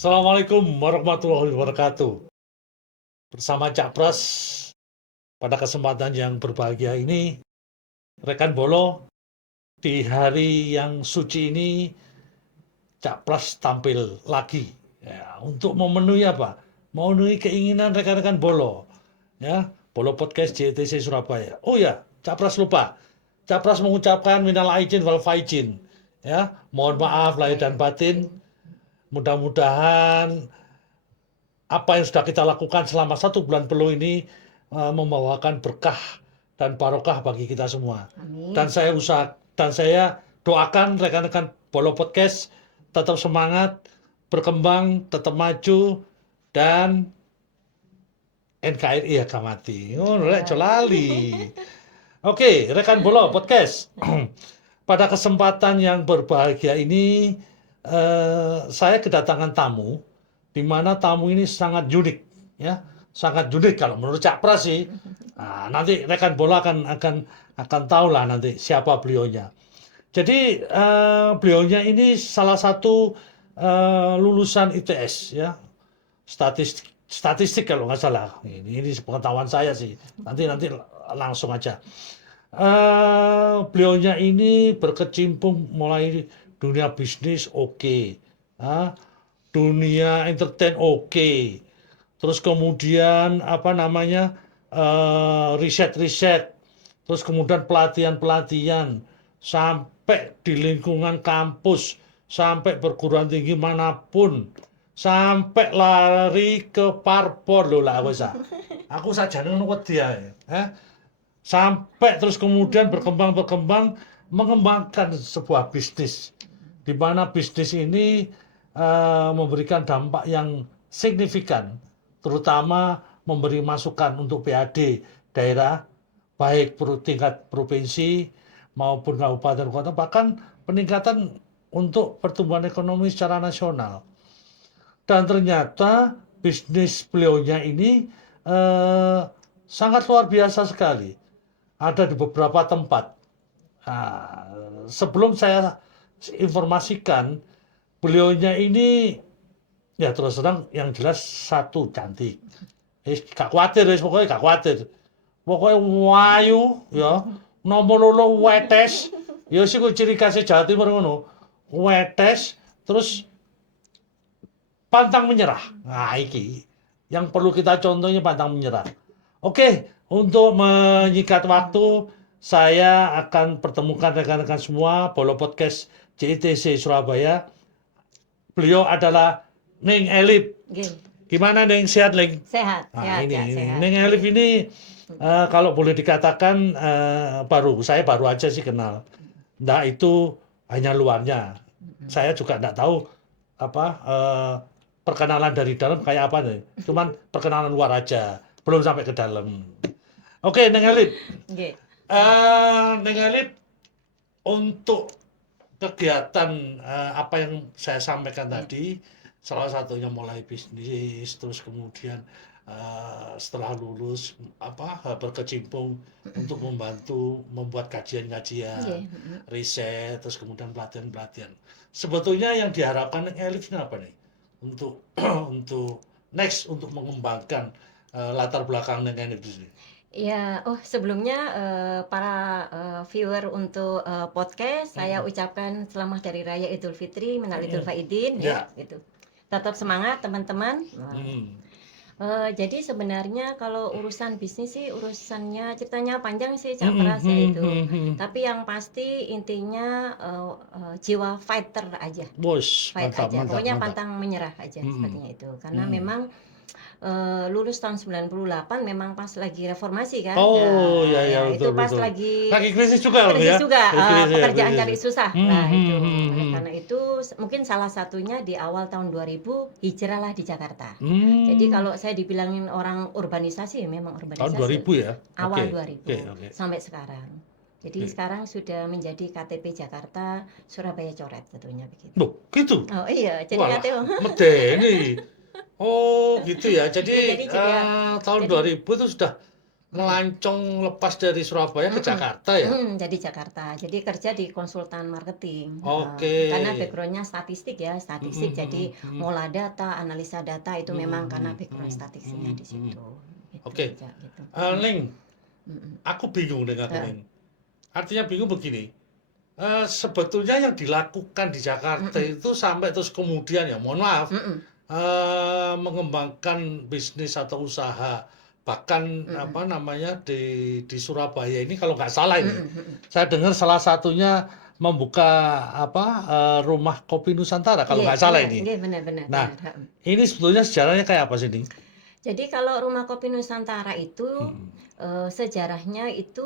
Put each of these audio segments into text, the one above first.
Assalamualaikum warahmatullahi wabarakatuh. Bersama Cak Pras, pada kesempatan yang berbahagia ini, rekan Bolo, di hari yang suci ini, Cak Pras tampil lagi ya, untuk memenuhi apa? Memenuhi keinginan rekan-rekan Bolo, ya, Bolo Podcast JTC Surabaya. Oh ya, Cak Pras lupa. Cak Pras mengucapkan minal aidin wal faizin, ya, mohon maaf lahir dan batin. Mudah-mudahan apa yang sudah kita lakukan selama 1 bulan penuh ini membawakan berkah dan barokah bagi kita semua. Amin. Dan saya doakan rekan-rekan Bolo Podcast tetap semangat, berkembang, tetap maju, dan NKRI agak mati. Oh, rek lali. Oke, rekan Bolo Podcast. Pada kesempatan yang berbahagia ini, saya kedatangan tamu, di mana tamu ini sangat unik, ya, sangat unik kalau menurut Cak Pras sih. Nah, nanti rekan bola akan tahu lah nanti siapa beliaunya. Jadi beliaunya ini salah satu lulusan ITS, ya, statistik kalau nggak salah. Ini pengetahuan saya sih. Nanti langsung aja. Beliaunya ini berkecimpung mulai dunia bisnis oke. Dunia entertain oke. Terus kemudian apa namanya riset-riset, terus kemudian pelatihan-pelatihan, sampai di lingkungan kampus, sampai perguruan tinggi manapun, sampai lari ke parpol loh lah aku saja nunggu dia ya. Sampai terus kemudian berkembang mengembangkan sebuah bisnis, di mana bisnis ini memberikan dampak yang signifikan, terutama memberi masukan untuk PAD daerah, baik tingkat provinsi maupun kabupaten kota, bahkan peningkatan untuk pertumbuhan ekonomi secara nasional. Dan ternyata bisnis beliaunya ini sangat luar biasa sekali, ada di beberapa tempat. Nah, sebelum saya informasikan, beliaunya ini ya terus terang yang jelas satu cantik. Gak khawatir, pokoknya gak khawatir. Pokoknya wayu, ya, nomor lolo wetes, ya sih ciri khasnya Jawa Timur ngono. Wetes, terus pantang menyerah. Nah, iki yang perlu kita contohnya pantang menyerah. Oke, untuk menyikat waktu, saya akan pertemukan rekan-rekan semua Bolo Podcast JTC Surabaya. Beliau adalah Ning Elif. Gimana Ning, sehat Ning? Sehat, Nah, sehat, ini ya, sehat. Ning Elif ini kalau boleh dikatakan saya baru aja sih kenal. Nah, itu hanya luarnya. Saya juga enggak tahu apa perkenalan dari dalam kayak apa nih. Cuman perkenalan luar aja, belum sampai ke dalam. Oke, Neng Elif. Neng Elif, untuk kegiatan apa yang saya sampaikan tadi, salah satunya mulai bisnis, terus kemudian setelah lulus berkecimpung untuk membantu membuat kajian-kajian, riset, terus kemudian pelatihan-pelatihan. Sebetulnya yang diharapkan Neng Elif ini apa nih? Untuk untuk next untuk mengembangkan latar belakang Neng Elif di sini. Ya, sebelumnya para viewer untuk podcast, saya ucapkan selamat Hari Raya Idul Fitri, minal Idul Faizin, ya, gitu. Tetap semangat teman-teman. Jadi sebenarnya kalau urusan bisnis sih urusannya ceritanya panjang sih Cak Pras ya itu. Tapi yang pasti intinya jiwa fighter aja. Fight aja. Pokoknya pantang menyerah aja sepertinya itu. Karena memang lulus tahun 98 memang pas lagi reformasi kan. Oh ya, itu betul, pas betul. lagi krisis juga krisis ya. juga pekerjaan krisis. cari susah. Nah, itu. Oleh karena itu mungkin salah satunya di awal tahun 2000 hijrahlah di Jakarta. Jadi kalau saya dibilangin orang urbanisasi, memang urbanisasi. Tahun 2000 ya. Awal 2000 sampai sekarang. Jadi sekarang sudah menjadi KTP Jakarta Surabaya Coret tentunya begitu. Loh, gitu. Oh iya, jadi KTP. Medeni. Oh, gitu ya. Jadi tahun 2000 itu sudah melancong lepas dari Surabaya ke Jakarta ya? Jadi Jakarta. Jadi kerja di konsultan marketing. Oke. Karena background-nya statistik ya, statistik. Jadi ngolah data, analisa data itu memang karena background statistiknya di situ. Gitu, Oke. Ja, gitu. Ning, aku bingung dengan Ning. Artinya bingung begini. Sebetulnya yang dilakukan di Jakarta itu sampai terus kemudian ya, mohon maaf, mengembangkan bisnis atau usaha bahkan apa namanya di Surabaya ini kalau nggak salah ini saya dengar salah satunya membuka apa rumah kopi Nusantara kalau nggak salah ini. Benar. Nah, ini sebetulnya sejarahnya kayak apa sih, Ning? Jadi kalau rumah kopi Nusantara itu sejarahnya itu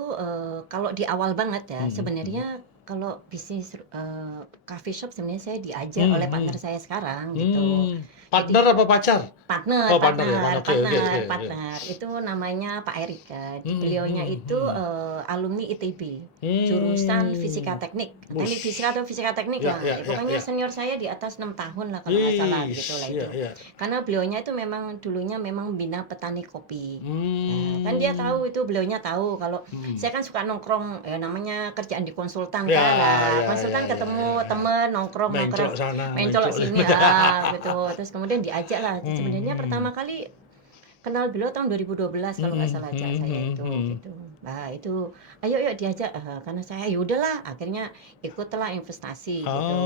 kalau di awal banget ya sebenarnya kalau bisnis coffee shop sebenarnya saya diajak oleh partner saya sekarang gitu. Partner Jadi apa pacar? Oh, partner ya, oke. partner itu namanya Pak Erika. Beliaunya itu alumni ITB, jurusan fisika teknik. Teknik fisika atau fisika teknik lah. Pokoknya senior saya di atas 6 tahun lah kalau nggak salah gitu lah itu. Karena beliaunya itu memang dulunya memang bina petani kopi. Nah, kan dia tahu itu, beliaunya tahu kalau saya kan suka nongkrong ya namanya kerjaan di konsultan kan. Nah, konsultan ketemu temen nongkrong mencolok sini gitu. Terus kemudian diajak lah. Sebenarnya pertama kali kenal beliau tahun 2012 kalau nggak salah saya itu gitu. Nah itu ayo diajak karena saya ya udahlah akhirnya ikutlah investasi gitu.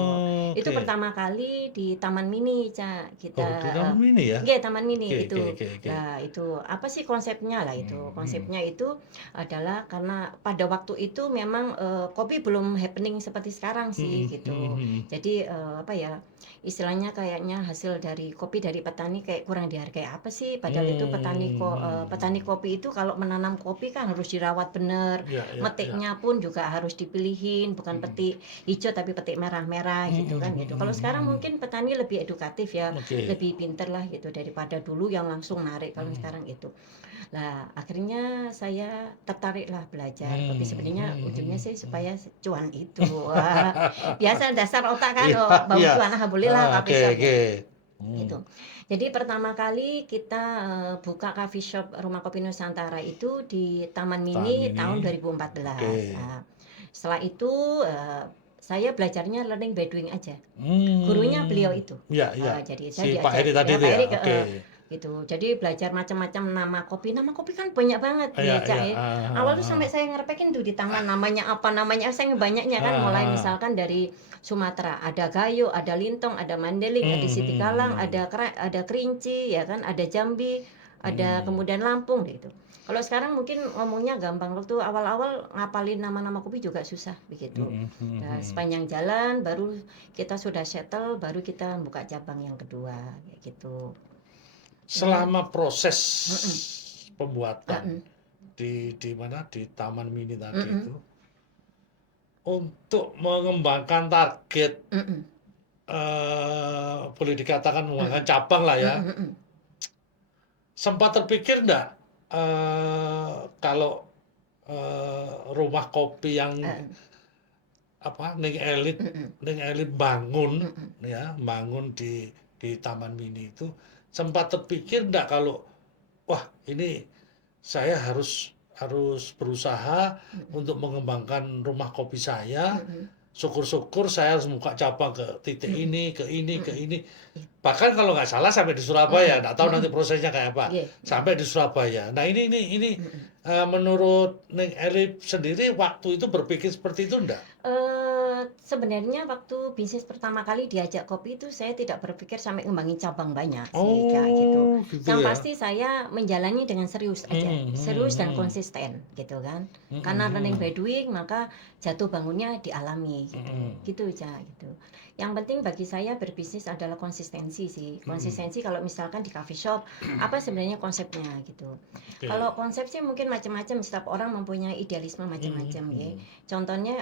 Itu pertama kali di Taman Mini kita di Taman Mini ya? Taman Mini itu. Nah itu apa sih konsepnya lah itu? Konsepnya itu adalah karena pada waktu itu memang kopi belum happening seperti sekarang sih gitu. Jadi apa ya istilahnya kayaknya hasil dari kopi dari petani kayak kurang dihargai apa sih? Padahal itu petani kopi itu kalau menanam kopi kan harus dirawat benar, metiknya pun juga harus dipilihin, bukan petik hijau tapi petik merah-merah gitu kan gitu. Kalau sekarang mungkin petani lebih edukatif ya, lebih pinter lah gitu daripada dulu yang langsung narik kalau sekarang itu. Lah akhirnya saya tertarik lah belajar kopi, sebenarnya ujungnya sih supaya cuan itu. Biasa dasar otak kan, bau cuan alhamdulillah coffee shop gitu. Jadi pertama kali kita buka coffee shop rumah kopi Nusantara itu di Taman Mini tahun 2014. Nah, setelah itu saya belajarnya learning by doing aja. Gurunya beliau itu. Jadi saya Pak Eri tadi Pak Eri gitu. Jadi belajar macam-macam nama kopi kan banyak banget awal tuh sampai saya ngerpekin tuh di tangan namanya apa, namanya saya banyaknya kan, mulai misalkan dari Sumatera ada Gayo, ada Lintong, ada Mandeling, ada Sitikalang, ada Kerinci ya kan, ada Jambi, ada kemudian Lampung gitu. Kalau sekarang mungkin ngomongnya gampang, waktu awal-awal ngapalin nama-nama kopi juga susah begitu. Nah, sepanjang jalan baru kita sudah settle, baru kita buka cabang yang kedua gitu. Selama proses pembuatan di mana di Taman Mini tadi itu untuk mengembangkan target boleh dikatakan mengembangkan cabang lah ya, sempat terpikir enggak kalau rumah kopi yang Ning Elit bangun ya, bangun di Taman Mini itu, sempat terpikir enggak kalau wah ini saya harus berusaha untuk mengembangkan rumah kopi saya, syukur-syukur saya harus buka cabang ke titik ini, ke ini. Bahkan kalau nggak salah sampai di Surabaya, nggak tahu nanti prosesnya kayak apa, sampai di Surabaya. Nah ini menurut Ning Elit sendiri waktu itu berpikir seperti itu enggak? Sebenarnya waktu bisnis pertama kali diajak kopi itu saya tidak berpikir sampai ngembangin cabang banyak sih kayak gitu. Yang pasti saya menjalani dengan serius aja, serius dan konsisten gitu kan. Karena learning by doing maka jatuh bangunnya dialami gitu aja gitu. Yang penting bagi saya berbisnis adalah konsistensi sih. Konsistensi kalau misalkan di coffee shop apa sebenarnya konsepnya gitu. Kalau konsep sih mungkin macam-macam, setiap orang mempunyai idealisme macam-macam ya. Contohnya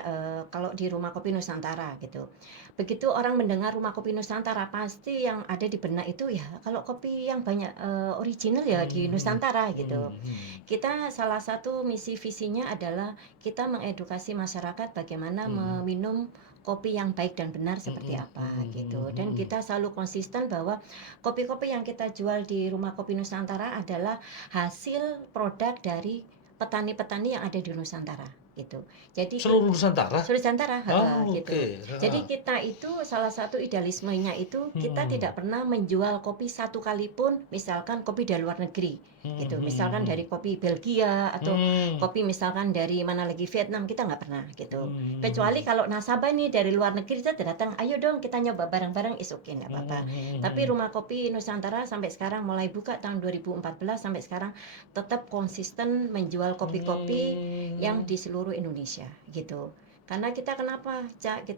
kalau di rumah kopi Nusantara gitu. Begitu orang mendengar rumah kopi Nusantara pasti yang ada di benak itu ya kalau kopi yang banyak original ya di Nusantara gitu. Kita salah satu misi visinya adalah kita mengedukasi masyarakat bagaimana meminum kopi yang baik dan benar seperti apa gitu. Dan kita selalu konsisten bahwa kopi-kopi yang kita jual di rumah kopi Nusantara adalah hasil produk dari petani-petani yang ada di Nusantara gitu. Jadi Seluruh Nusantara? seluruh Nusantara, Oh, gitu. oke. Jadi kita itu salah satu idealismenya itu kita tidak pernah menjual kopi satu kali pun, misalkan kopi dari luar negeri gitu. Misalkan dari kopi Belgia atau kopi misalkan dari mana lagi Vietnam, kita nggak pernah gitu. Kecuali kalau nasabah nih dari luar negeri kita datang, ayo dong kita nyoba bareng-bareng, is oke, nggak apa-apa. Tapi Rumah Kopi Nusantara sampai sekarang mulai buka tahun 2014 sampai sekarang tetap konsisten menjual kopi-kopi yang di seluruh Indonesia gitu. Karena kita kenapa, Cak?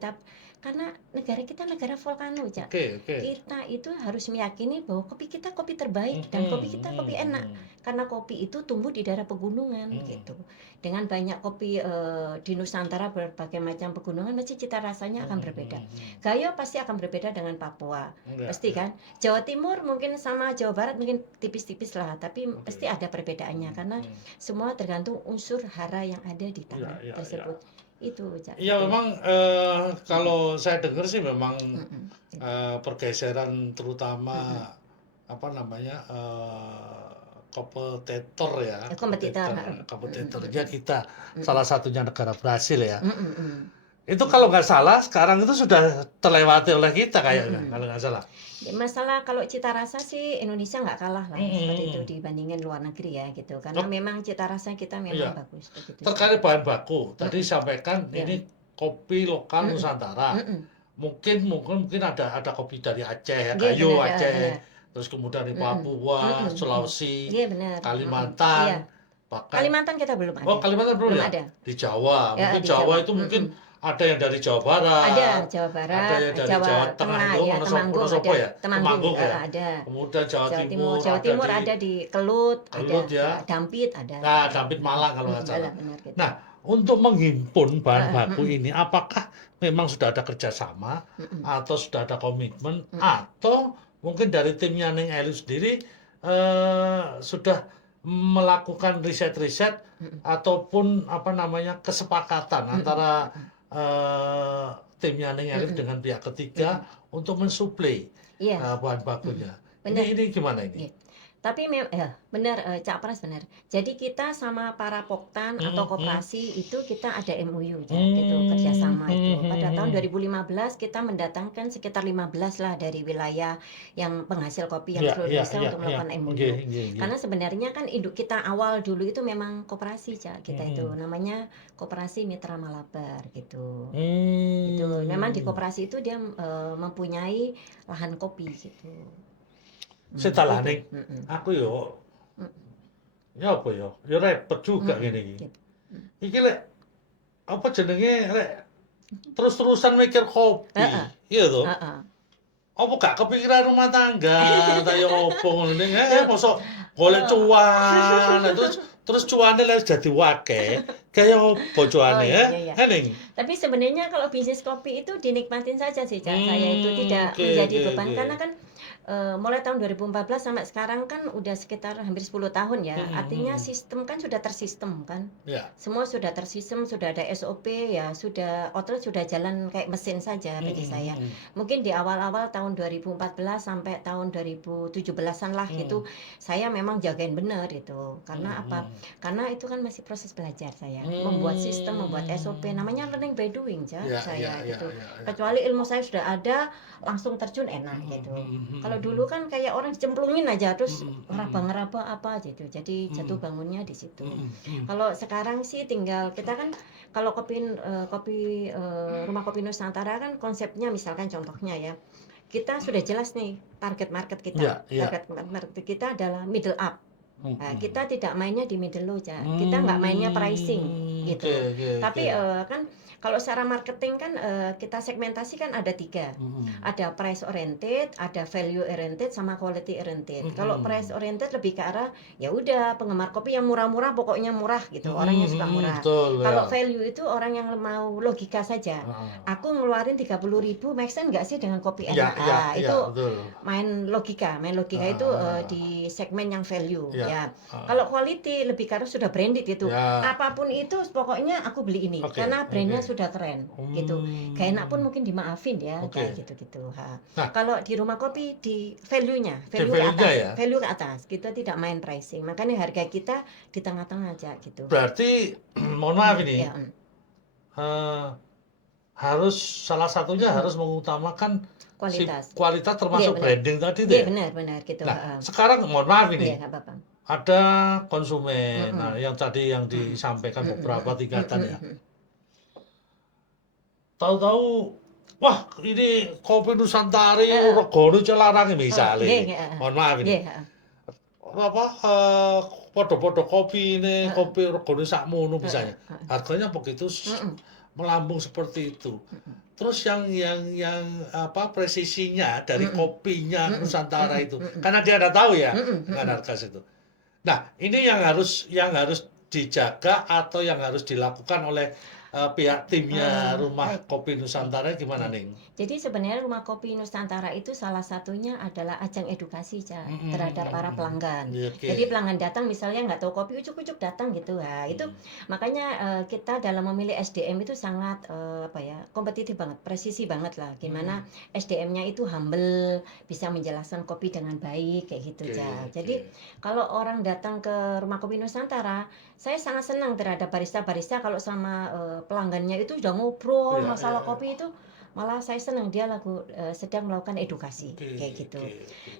Karena negara kita negara volcano, Cak. Kita itu harus meyakini bahwa kopi kita kopi terbaik dan kopi kita kopi enak. Karena kopi itu tumbuh di daerah pegunungan gitu. Dengan banyak kopi di Nusantara berbagai macam pegunungan, pasti cita rasanya akan berbeda. Gayo pasti akan berbeda dengan Papua, pasti kan. Jawa Timur mungkin sama Jawa Barat mungkin tipis-tipis lah, tapi pasti ada perbedaannya karena semua tergantung unsur hara yang ada di tanah tersebut. Itu, Cak. Iya, memang kalau saya dengar sih memang pergeseran terutama apa namanya kompetitor ya, kompetitornya kita salah satunya negara Brasil ya. Itu kalau nggak salah sekarang itu sudah terlewati oleh kita kayaknya, kalau nggak salah. Masalah kalau cita rasa sih Indonesia nggak kalah lah seperti itu dibandingin luar negeri ya gitu, karena memang cita rasa kita memang bagus begitu. Terkait bahan baku tadi sampaikan ini kopi lokal Nusantara. Mungkin ada kopi dari Aceh ya, Gayo Aceh, terus kemudian di Papua, Sulawesi, Kalimantan. Bahkan Kalimantan kita belum ada. Oh, Kalimantan belum ya? Ada. Di Jawa, mungkin Jawa itu mungkin ada yang dari Jawa Barat. Ada Jawa Barat, ada yang dari Jawa Tengah itu, ya, Temanggung ya? Ada. Kemudian Jawa Timur ada di Kelut ya. Dampit ada. Nah, Dampit Malang kalau nggak salah. Gitu. Nah, untuk menghimpun bahan baku ini, apakah memang sudah ada kerjasama atau sudah ada komitmen atau mungkin dari timnya Neng Elu sendiri sudah melakukan riset-riset ataupun apa namanya kesepakatan antara timnya Neng Elif dengan pihak ketiga untuk mensuplai bahan bakunya. Ini gimana ini? Tapi benar, Cak Pras benar. Jadi kita sama para poktan atau koperasi itu kita ada MOU ya, gitu, kerjasama itu. Pada tahun 2015 kita mendatangkan sekitar 15 lah dari wilayah yang penghasil kopi yang seluruh Indonesia untuk melakukan MOU. Karena sebenarnya kan induk kita awal dulu itu memang koperasi, Cak, kita itu namanya Koperasi Mitra Malabar gitu. Itu memang di koperasi itu dia mempunyai lahan kopi gitu. Setelah nih, aku ya apa ya repot juga gini. Iki lek apa jenenge lek terus-terusan mikir kopi, iya toh. Apa gak kepikiran rumah tangga, ta yo opo ngono ning mosok golek cuan, terus cuane lek dadi wake, kaya opo cuane Hening. Tapi sebenarnya kalau bisnis kopi itu dinikmatin saja sih, Cak. Saya itu tidak menjadi beban karena kan mulai tahun 2014 sampai sekarang kan udah sekitar hampir 10 tahun ya. Artinya sistem kan sudah tersistem kan. Semua sudah tersistem, sudah ada SOP ya, sudah outlet sudah jalan kayak mesin saja bagi saya. Mungkin di awal-awal tahun 2014 sampai tahun 2017-an lah gitu, saya memang jagain benar itu. Karena apa? Karena itu kan masih proses belajar saya. Membuat sistem, membuat SOP, namanya learning by doing saya gitu. Kecuali ilmu saya sudah ada, langsung terjun enak gitu. Kalau dulu kan kayak orang cemplungin aja terus ngeraba-ngeraba apa gitu, jadi jatuh bangunnya di situ. Kalau sekarang sih tinggal kita kan kalau kopi Rumah Kopi Nusantara kan konsepnya misalkan contohnya ya, kita sudah jelas nih target market kita. Target market kita adalah middle up. Kita tidak mainnya di middle low aja, kita nggak mainnya pricing gitu. Tapi kan kalau secara marketing kan kita segmentasi kan ada 3. Ada price oriented, ada value oriented, sama quality oriented. Kalau price oriented lebih ke arah ya udah penggemar kopi yang murah-murah, pokoknya murah gitu, orangnya suka murah. Kalau value itu orang yang mau logika saja. Aku ngeluarin 30.000, make sense nggak sih dengan kopi enak? Itu main logika itu di segmen yang value ya. Kalau quality lebih ke arah sudah branded itu. Apapun itu pokoknya aku beli ini karena brandnya sudah keren gitu. Gak enak pun mungkin dimaafin ya, kayak gitu-gitu. Nah, kalau di rumah kopi di value ke atas, value ke atas. Kita tidak main pricing, makanya harga kita di tengah-tengah aja gitu. Berarti mohon maaf ini harus salah satunya harus mengutamakan kualitas termasuk branding tadi itu ya. Benar gitu. Nah, sekarang mohon maaf ini. Nggak apa-apa. Ada konsumen, nah yang tadi yang disampaikan beberapa tingkatan ya. Tahu-tahu, wah ini kopi Nusantara regane celarang misalnya. Mohon maaf ini. Podo-podo kopi ini, kopi regane sakmono misalnya. Harganya begitu melambung seperti itu. Terus yang presisinya dari kopinya Nusantara itu, karena dia ada tahu ya dengan harga situ. Nah, ini yang harus dijaga atau yang harus dilakukan oleh pihak timnya Rumah Kopi Nusantara gimana, Ning? Jadi sebenarnya Rumah Kopi Nusantara itu salah satunya adalah ajang edukasi terhadap para pelanggan. Jadi pelanggan datang misalnya nggak tahu kopi, ucuk-ucuk datang gitu. Nah, itu makanya kita dalam memilih SDM itu sangat kompetitif banget, presisi banget lah. Gimana SDM-nya itu humble, bisa menjelaskan kopi dengan baik kayak gitu. Jadi kalau orang datang ke Rumah Kopi Nusantara, saya sangat senang terhadap barista-barista kalau sama pelanggannya itu udah ngobrol masalah kopi itu, malah saya senang dia sedang melakukan edukasi kayak gitu.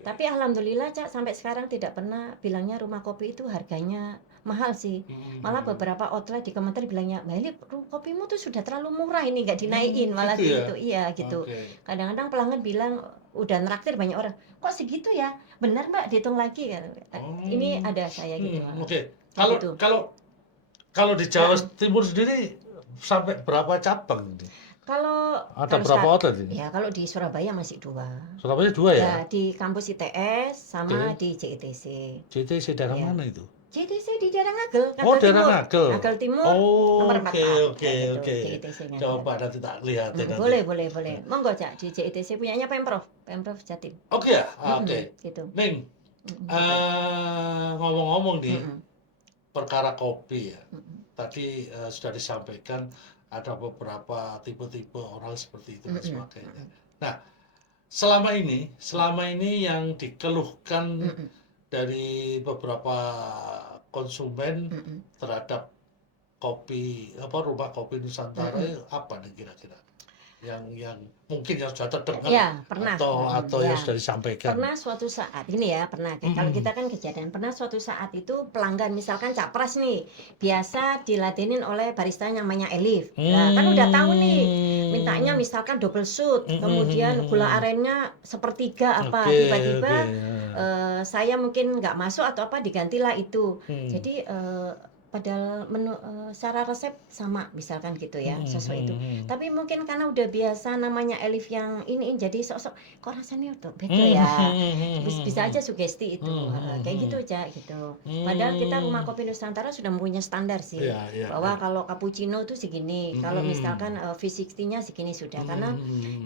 Tapi alhamdulillah Cak, sampai sekarang tidak pernah bilangnya rumah kopi itu harganya mahal sih. Malah beberapa outlet di komentar bilangnya, Mbak Eli, kopimu tuh sudah terlalu murah ini, nggak dinaikin malah gitu. Iya gitu. Kadang-kadang pelanggan bilang udah nraktir banyak orang, kok segitu ya? Benar Mbak, dihitung lagi kan. Ini ada saya gitu. Kalau di Jawa Timur sendiri sampai berapa cabang ini? Kalau berapa outlet ini? Ya, kalau di Surabaya masih 2. Surabaya 2 ya? Ya, di kampus ITS sama di JITC. JITC daerah mana itu? JITC di daerah Ngagel. Daerah Ngagel. Ngagel Timur. Nomor 4. Oke. Coba nanti tak lihat nanti. Boleh. Monggo Cak, di JITC punyanya Pemprov Jatim. Oke ya? Oke. Gitu. Ning, ngomong-ngomong nih, perkara kopi ya. Tadi sudah disampaikan ada beberapa tipe-tipe orang seperti itu dan sebagainya. Nah, selama ini yang dikeluhkan dari beberapa konsumen terhadap Rumah Kopi Nusantara apa nih kira-kira? Yang mungkin yang sudah terdengar pernah, atau yang sudah disampaikan. Pernah suatu saat kalau kita kan kejadian, pernah suatu saat itu pelanggan misalkan capres nih biasa diladenin oleh barista namanya Elif. Nah kan udah tahu nih mintanya misalkan double shoot, kemudian gula arennya sepertiga tiba-tiba saya mungkin nggak masuk atau digantilah itu. Jadi padahal menu secara resep sama misalkan gitu ya, sesuai itu. Tapi mungkin karena udah biasa namanya Elif yang ini jadi sok-sok kok rasanya udah beda ya. Bisa aja sugesti itu. Kayak gitu aja gitu. Padahal kita Rumah Kopi Nusantara sudah mempunyai standar sih. Bahwa kalau cappuccino itu segini, kalau misalkan V60-nya segini sudah. Karena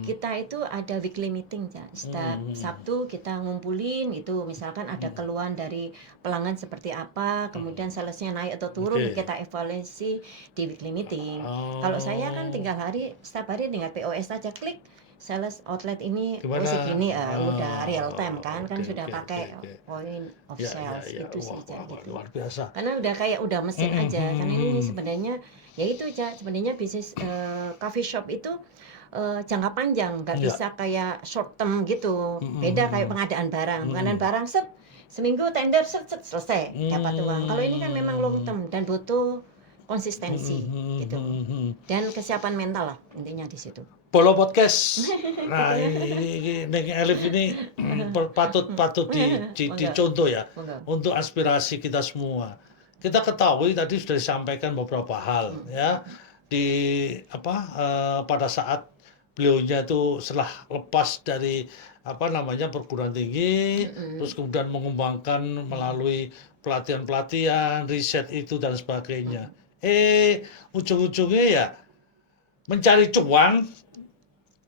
kita itu ada weekly meeting ya. Setiap Sabtu kita ngumpulin itu, misalkan ada keluhan dari pelanggan seperti apa, kemudian salesnya naik atau turun, kita evaluasi di weekly meeting. Kalau saya kan setiap hari tinggal POS aja, klik sales outlet ini segini, udah real time kan sudah pakai point of sales itu saja gitu. Luar biasa. Karena udah mesin aja. Karena ini sebenarnya ya itu aja, sebenarnya bisnis coffee shop itu jangka panjang, nggak bisa kayak short term gitu. Beda kayak pengadaan barang, seminggu tender selesai dapat uang. Kalau ini kan memang long term dan butuh konsistensi gitu. Dan kesiapan mental lah intinya di situ. Bolo podcast. Nah, ini Elif ini patut dicontoh ya untuk aspirasi kita semua. Kita ketahui tadi sudah disampaikan beberapa hal ya pada saat beliaunya itu setelah lepas dari perguruan tinggi, terus kemudian mengembangkan melalui pelatihan-pelatihan, riset itu dan sebagainya. Ujung-ujungnya ya mencari cuan,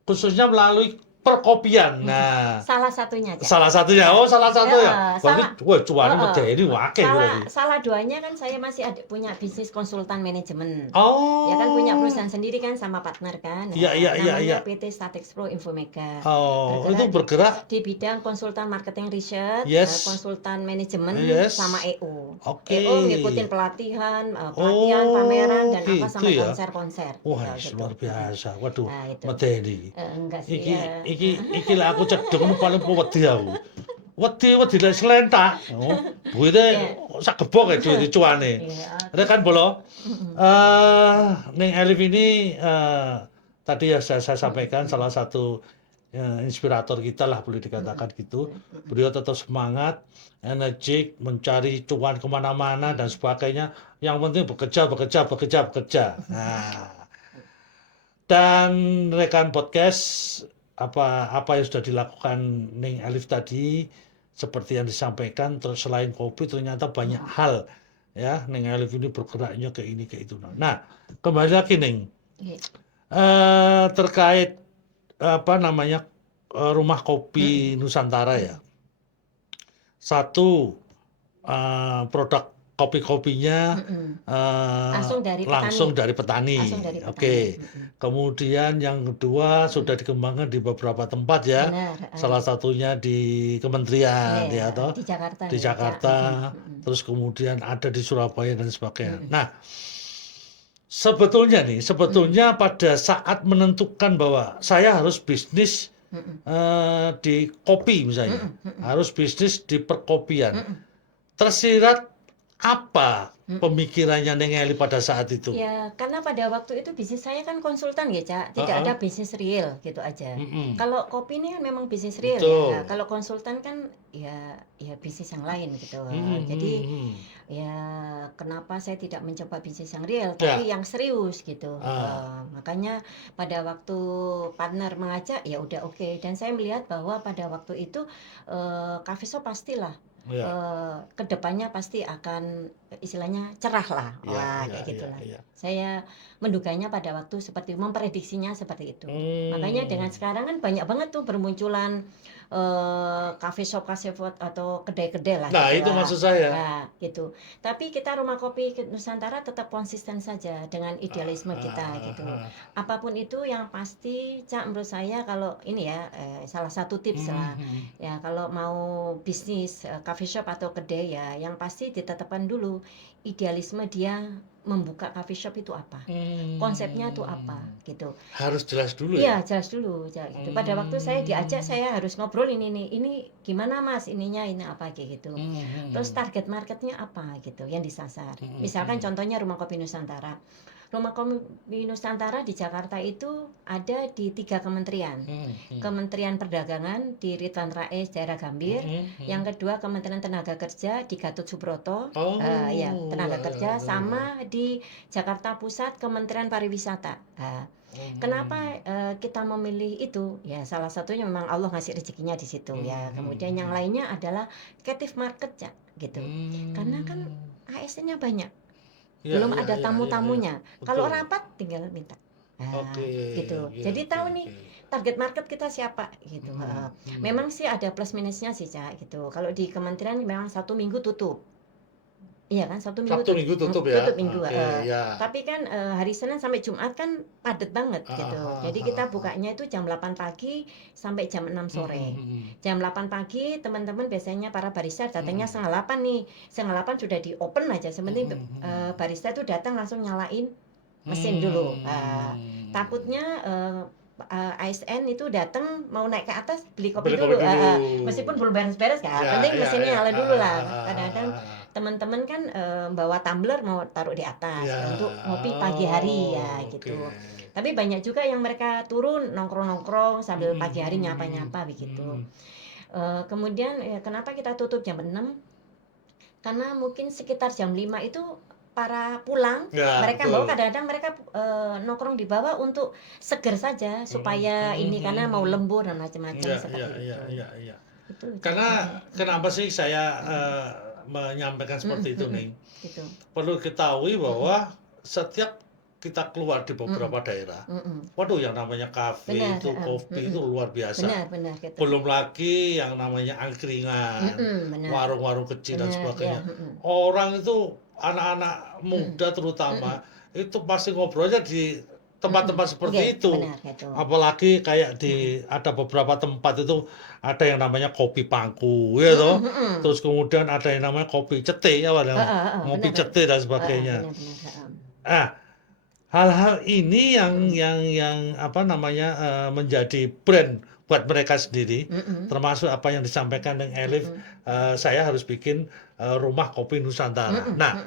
khususnya melalui perkopian. Nah, salah satunya aja. salah satunya. Oh, salah satu ya. Berarti wah cuane Heeh. medeni wakil berarti. Salah duanya kan saya masih punya bisnis konsultan manajemen. Oh. Ya kan punya perusahaan sendiri kan sama partner kan. Namanya PT Statex Pro Infomega. Oh, itu bergerak di bidang konsultan marketing research, Yes. konsultan manajemen Yes. sama EO. Oke. EO ngikutin pelatihan, pameran dan apa gitu sampai ya. konser-konser. Wah, gitu. luar biasa. Waduh, Nah, itu. medeni. Enggak sih. Iki lah aku cedeng paling wedi aku. Wedi lek slentak. Oh, duite sak gebok ya duit cuane. Ada kan bolo. Ning Elif ini tadi ya saya sampaikan salah satu inspirator kita lah boleh dikatakan gitu. Beliau tetap semangat, energik, mencari cuan kemana-mana dan sebagainya. Yang penting bekerja. Nah, dan rekan podcast apa yang sudah dilakukan Ning Elif tadi seperti yang disampaikan, terus selain kopi ternyata banyak hal ya. Ning Elif ini bergeraknya ke ini ke itu. Nah, kembali lagi Ning. Terkait rumah kopi Nusantara ya. Satu produk kopi-kopinya langsung dari petani. Oke. Kemudian yang kedua sudah dikembangkan di beberapa tempat ya. Benar. Salah satunya di kementerian ya toh. Di Jakarta. Terus kemudian ada di Surabaya dan sebagainya. Nah, sebetulnya pada saat menentukan bahwa saya harus bisnis di kopi misalnya, harus bisnis di perkopian, tersirat apa pemikirannya Neng Eli pada saat itu? Ya, karena pada waktu itu bisnis saya kan konsultan ya, Cak. Tidak ada bisnis real gitu aja. Kalau kopi ini kan memang bisnis real ya. Kalau konsultan kan ya bisnis yang lain gitu. Jadi ya kenapa saya tidak mencoba bisnis yang real tapi yang serius gitu. Makanya pada waktu partner mengajak ya udah oke. Dan saya melihat bahwa pada waktu itu coffee shop pastilah kedepannya pasti akan istilahnya cerah lah, kayak gitulah. Saya menduganya pada waktu seperti memprediksinya seperti itu. Makanya dengan sekarang kan banyak banget tuh bermunculan cafe shop atau kedai-kedai lah. Nah, itu maksud saya. Nah, gitu. Tapi kita Rumah Kopi Nusantara tetap konsisten saja dengan idealisme kita gitu. Apapun itu yang pasti, Cak, menurut saya kalau ini ya salah satu tips lah. Ya, kalau mau bisnis coffee shop atau kedai ya yang pasti ditetapkan dulu idealisme dia membuka coffee shop itu apa, konsepnya itu apa gitu. Harus jelas dulu ya. Iya, jelas dulu gitu. Pada waktu saya diajak saya harus ngobrol ini gimana Mas ininya ini apa kayak gitu. Terus target marketnya apa gitu yang disasar. Misalkan contohnya Rumah Kopi Nusantara. Rumah Kopi Nusantara di Jakarta itu ada di 3 kementerian. Kementerian Perdagangan di Ridwan Rais daerah Gambir. Yang kedua Kementerian Tenaga Kerja di Gatot Subroto. Tenaga kerja sama di Jakarta Pusat Kementerian Pariwisata. Kenapa kita memilih itu? Ya salah satunya memang Allah ngasih rezekinya di situ ya. Kemudian yang lainnya adalah captive market ya, gitu. Karena kan ASN-nya banyak. Belum ada tamu-tamunya. Kalau rapat tinggal minta. Gitu. Jadi tahu nih target market kita siapa gitu. Memang sih ada plus minusnya sih, Cak, gitu. Kalau di kementerian memang 1 minggu tutup. Iya kan, Sabtu Minggu tutup ya. Tutup minggu. Tapi kan hari Senin sampai Jumat kan padat banget gitu. Jadi kita bukanya itu jam 8 pagi sampai jam 6 sore. Jam 8 pagi teman-teman biasanya para barista datangnya setengah 8 nih. Setengah 8 sudah di open aja. Sementing barista itu datang langsung nyalain mesin dulu. Takutnya ASN itu datang mau naik ke atas beli kopi dulu. Meskipun belum beres-beres kan. Penting mesinnya nyala dulu lah. Kadang-kadang teman-teman kan bawa tumbler mau taruh di atas untuk ngopi pagi hari ya gitu. Tapi banyak juga yang mereka turun nongkrong-nongkrong sambil pagi hari nyapa-nyapa begitu. Kemudian kenapa kita tutup jam 6? Karena mungkin sekitar jam 5 itu para pulang, mereka bawa kadang-kadang mereka nongkrong di bawah untuk seger saja supaya ini karena mau lembur dan macam-macam seperti itu. Itu. Karena kenapa sih saya menyampaikan seperti itu nih? Gitu. Perlu ketahui bahwa setiap kita keluar di beberapa daerah, waduh yang namanya kafe Benar, itu, kopi itu luar biasa. benar gitu. Belum lagi yang namanya angkringan, Benar. warung-warung kecil dan Benar, sebagainya. ya, Orang itu, anak-anak muda terutama, itu pasti ngobrolnya di tempat-tempat seperti Oke, itu. benar gitu. Apalagi kayak ada beberapa tempat itu ada yang namanya kopi pangku, ya toh. Terus kemudian ada yang namanya kopi cete, ya, ngopi Benar. cete dan sebagainya. Benar. Ah, hal-hal ini yang apa namanya menjadi brand buat mereka sendiri, termasuk apa yang disampaikan dengan Elif, saya harus bikin rumah kopi Nusantara. Nah,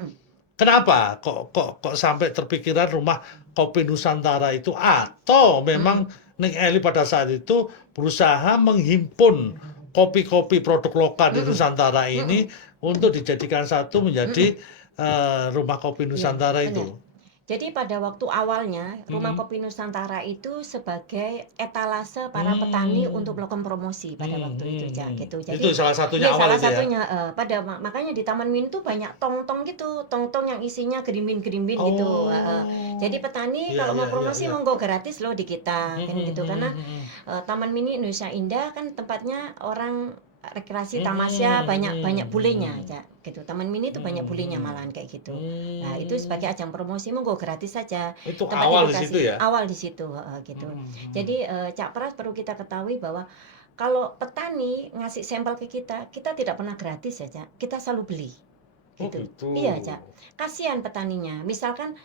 kenapa kok sampai terpikiran rumah kopi Nusantara itu, atau memang Neng Elif pada saat itu berusaha menghimpun kopi-kopi produk lokal di Nusantara ini untuk dijadikan satu menjadi rumah kopi Nusantara Benar. itu? Jadi pada waktu awalnya Rumah Kopi Nusantara itu sebagai etalase para petani untuk melakukan promosi pada waktu itu, Cak, gitu. Jadi Itu salah satunya iya, awal salah itu ya? satunya makanya di Taman Mini tuh banyak tong-tong gitu, tong-tong yang isinya gerimbin-gerimbin gitu. Jadi petani Iya, kalau mau iya, promosi iya. monggo gratis loh di kita, kan gitu. Karena Taman Mini Indonesia Indah kan tempatnya orang rekreasi tamasya, banyak bulenya, Cak, gitu. Taman Mini itu banyak bulenya malahan kayak gitu. Nah, itu sebagai ajang promosi monggo gratis saja. Itu Tempat awal di edukasi situ ya? awal di situ, gitu. Jadi Cak Pras perlu kita ketahui bahwa kalau petani ngasih sampel ke kita tidak pernah gratis ya, Cak. Kita selalu beli. Oh Gitu. gitu. Iya, Cak. Kasihan petaninya. Misalkan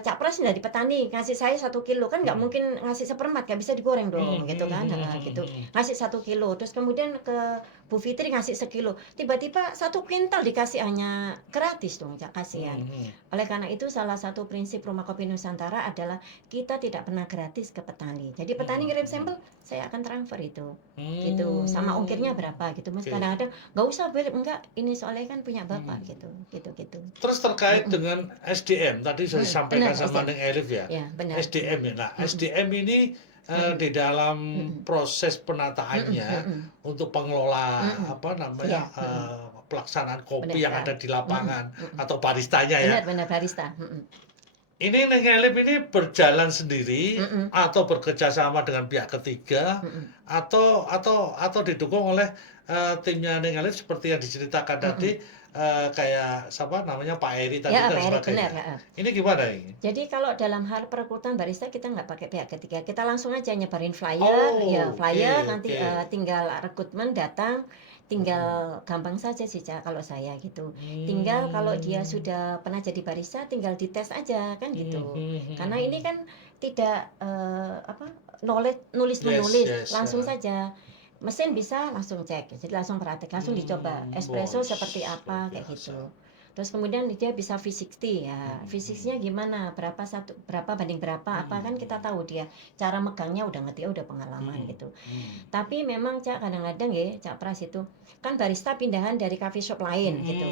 Cak Pras dari petani ngasih saya 1 kilo, kan nggak mungkin ngasih seperempat, nggak bisa digoreng dong, gitu kan, gitu. Ngasih 1 kilo, terus kemudian ke Bu Fitri ngasih sekilo, tiba-tiba 1 kuintal dikasih hanya gratis dong, Cak, kasihan. Oleh karena itu salah satu prinsip Rumah Kopi Nusantara adalah kita tidak pernah gratis ke petani. Jadi petani ngirim sampel, saya akan transfer itu, gitu. Sama ongkirnya berapa, gitu. Mas kadang-kadang nggak usah beli, enggak, ini soalnya kan punya bapak, gitu. Terus terkait dengan SDM, tadi sudah disampaikan Benar, sama SDM. Neng Elif ya, Ya, benar. SDM ya. Nah, SDM ini di dalam proses penataannya untuk pengelola apa namanya pelaksanaan kopi Benar, yang ada di lapangan atau baristanya ya. Benar, barista. Ini Neng Elif ini berjalan sendiri atau bekerja sama dengan pihak ketiga atau didukung oleh timnya Neng Elif seperti yang diceritakan tadi, kayak siapa namanya, Pak Eri tadi Ya, dan Pak Erik, sebagainya. benar. Ini gimana ini? Jadi kalau dalam hal perekrutan barista kita nggak pakai pihak ketiga, kita langsung aja nyebarin flyer, Oh, flyer oke, nanti oke. tinggal rekrutmen datang, tinggal gampang saja sih, Cak, kalau saya gitu. Tinggal kalau dia sudah pernah jadi barista, tinggal dites aja kan gitu. Karena ini kan tidak nulis Yes, langsung saja. Mesin bisa langsung cek, jadi langsung praktek, langsung dicoba espresso seperti apa kayak gitu. Terus kemudian dia bisa V60 ya. V60-nya gimana? Berapa banding berapa? Apa kan kita tahu dia cara megangnya udah ngerti, udah pengalaman gitu. Tapi memang, Cak, kadang-kadang ya, Cak Pras itu kan barista pindahan dari coffee shop lain gitu.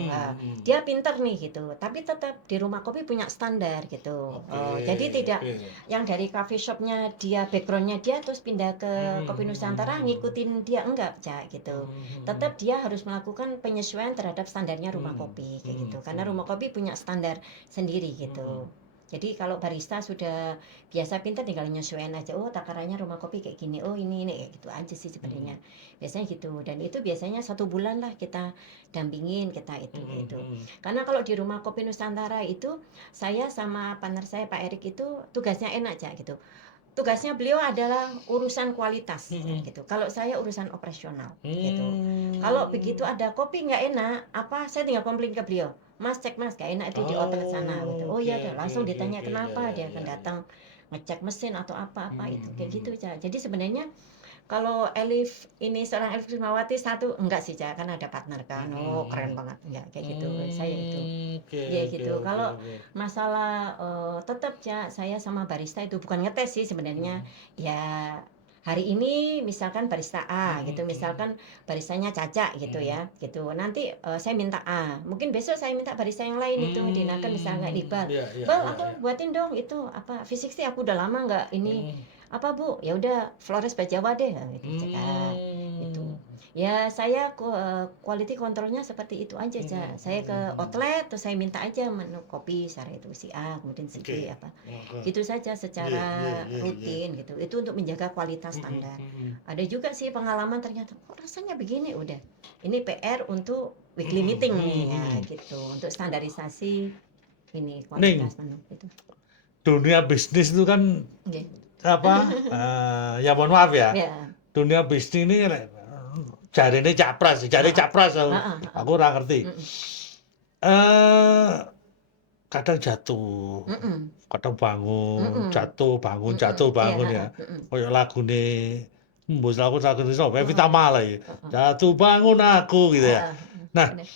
Dia pinter nih gitu, tapi tetap di Rumah Kopi punya standar gitu. Jadi tidak yang dari coffee shopnya dia backgroundnya dia terus pindah ke Kopi Nusantara ngikutin dia, enggak, Cak, gitu. Tetap dia harus melakukan penyesuaian terhadap standarnya Rumah Kopi kayak gitu, karena Rumah Kopi punya standar sendiri gitu. Jadi kalau barista sudah biasa pintar tinggal nyesuaiin aja, oh takarannya Rumah Kopi kayak gini, oh ini kayak gitu aja sih sebenarnya. Biasanya gitu, dan itu biasanya 1 bulan lah kita dampingin, kita itu gitu. Karena kalau di Rumah Kopi Nusantara itu saya sama partner saya Pak Erik itu tugasnya enak aja gitu. Tugasnya beliau adalah urusan kualitas gitu. Kalau saya urusan operasional gitu. Kalau begitu ada kopi nggak enak, saya tinggal komplain ke beliau. Mas, cek Mas, gak enak itu di outlet sana gitu. Oh iya, langsung ditanya kenapa, dia akan datang ngecek mesin atau apa itu kayak gitu, Cak. Jadi sebenarnya kalau Elif ini seorang Elif Krismawati satu enggak sih, Cak, kan ada partner kan. Oh, keren banget. Enggak kayak gitu. Saya itu. Ya gitu. Kalau masalah tetap, Cak, saya sama barista itu bukan ngetes sih sebenarnya. Ya hari ini misalkan barista A gitu, misalkan baristanya Caca gitu ya, gitu. Nanti saya minta A, mungkin besok saya minta barista yang lain itu dinakan misalnya Iqbal. Bal, aku buatin dong itu V60, aku udah lama nggak ini Bu, ya udah Flores Bajawa deh gitu, Cak. Gitu. Ya saya quality controlnya seperti itu aja, Cak. Saya ke outlet terus saya minta aja menu kopi sehari itu si A, kemudian si B Oke. apa. Oke. Gitu saja Iya, secara iya, iya, iya. rutin gitu. Itu untuk menjaga kualitas standar. Ada juga sih pengalaman ternyata kok rasanya begini udah. Ini PR untuk weekly meeting nih ya gitu. Untuk standarisasi ini Ning, kualitas menu itu. dunia bisnis itu kan Oke. apa? Ya mohon maaf ya. Ya. Dunia bisnis ini jarine capras, jare Heeh. capras Heeh, heeh. aku ora ngerti. Mm-mm. Eh kadang jatuh, Mm-mm. kadang bangun, Mm-mm. Mm-mm. jatuh Iya, bangun ya. heeh. Mm-mm. Kayak lagune mbus lagu sapa Heeh. Evita Mala ya. Heeh. Jatuh bangun aku gitu ya. Heeh. Nah, Bener.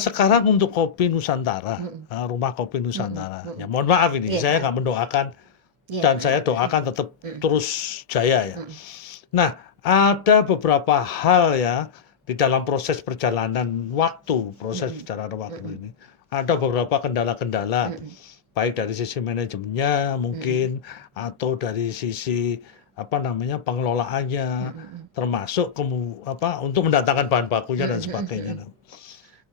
sekarang untuk Kopi Nusantara, Mm-mm. Rumah Kopi Mm-mm. Nusantara. Ya Mm-mm. mohon maaf ini, Iya, saya heeh. nggak mendoakan Iya, dan saya heeh. doakan tetap Mm-mm. terus jaya ya. Mm-mm. Nah, ada beberapa hal ya di dalam proses perjalanan waktu, proses Mm-mm. perjalanan waktu Mm-mm. ini. Ada beberapa kendala-kendala, Mm-mm. baik dari sisi manajemennya Mm-mm. mungkin, atau dari sisi apa namanya pengelolaannya, Mm-mm. termasuk untuk mendatangkan bahan bakunya dan Mm-mm. sebagainya.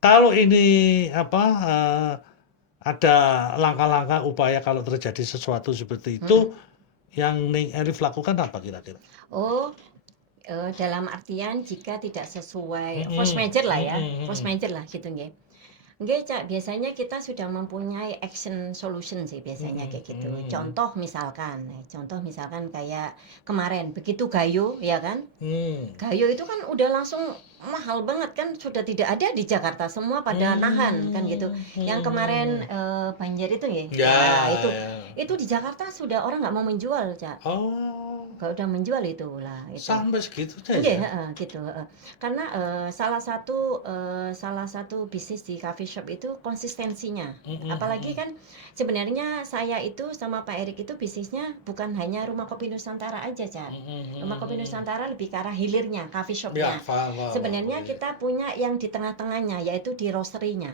Kalau ini apa ada langkah-langkah upaya kalau terjadi sesuatu seperti itu, Mm-mm. yang Ning Elif lakukan apa kira-kira? Oh, dalam artian jika tidak sesuai force Mhm, major lah ya, mhm, force mhm. major lah gitu nggih. Nggih, Cak, biasanya kita sudah mempunyai action solution sih biasanya Mhm, kayak gitu. mhm. Contoh misalkan kayak kemarin begitu Gayo ya kan? Hmm. Gayo itu kan udah langsung mahal banget kan, sudah tidak ada di Jakarta, semua pada nahan kan gitu. Yang kemarin banjir itu ya, Ya, nah ya. itu di Jakarta sudah orang nggak mau menjual, Cak. Oh, Nggak udah menjual itu lah itu. sampai segitunya Nggih, ya? heeh, gitu, heeh. Karena salah satu bisnis di coffee shop itu konsistensinya. Mhm, Apalagi mhm. kan sebenarnya saya itu sama Pak Erik itu bisnisnya bukan hanya Rumah Kopi Nusantara aja, Cak. Mhm, Rumah Kopi mhm. Nusantara lebih ke arah hilirnya, coffee Ya, shopnya. paham, paham, paham. Sebenarnya Iya. kita punya yang di tengah-tengahnya, yaitu di roastery-nya.